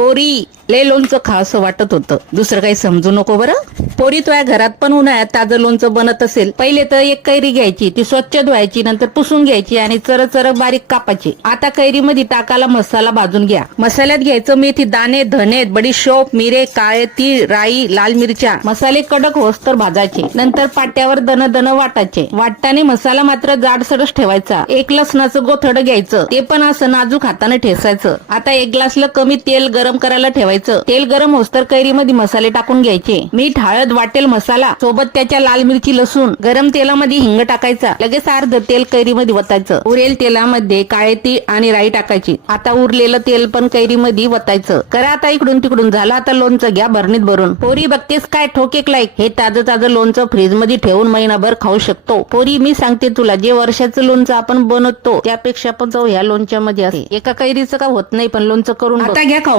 पोरी लय लोणचं खावंसं वाटत होतं, दुसरं काही समजू नको बरं. पोरी तुझ्या घरात पण उन्हाळ्यात ताजं लोणचं बनत असेल. पहिले तर एक कैरी घ्यायची, ती स्वच्छ धुवायची, नंतर पुसून घ्यायची आणि चर चर बारीक कापायची. आता कैरीमध्ये टाकायला मसाला भाजून घ्या. मसाल्यात घ्यायचं मेथी दाणे, धने, बडीशोप, मिरे, काळे तीळ, राई, लाल मिरच्या. मसाले कडक होस्तर भाजायचे. नंतर पाट्यावर दन दन वाटायचे. वाटताना मसाला मात्र जाडसरच ठेवायचा. एक लसणाचं गोथडं घ्यायचं, ते पण असं नाजूक हाताने ठेसायचं. आता एक ग्लासला कमी तेल गरम करायला ठेवायचं. तेल गरम होस्तर कैरीमध्ये मसाले टाकून घ्यायचे. मीठ, हळद, वाटेल मसाला सोबत त्याच्या लाल मिरची, लसूण. गरम तेलामध्ये हिंग टाकायचा. लगेच अर्ध तेल कैरीमध्ये वतायचं. उरेल तेलामध्ये काळे तीळ आणि राई टाकायची. आता उरलेलं तेल पण कैरीमध्ये वतायचं. करा आता इकडून तिकडून. झालं आता लोणचं घ्या भरणीत भरून. पोरी बघतेस काय ठोकेक लाईक. हे ताजं ताजं लोणचं फ्रीज मध्ये ठेवून महिनाभर खाऊ शकतो. पोरी मी सांगते तुला, जे वर्षाचं लोणचं आपण बनवतो त्यापेक्षा पण जाऊ ह्या लोणच्यामध्ये असते. एका कैरीचं का होत नाही, पण लोणचं करून आता घ्या खाऊन.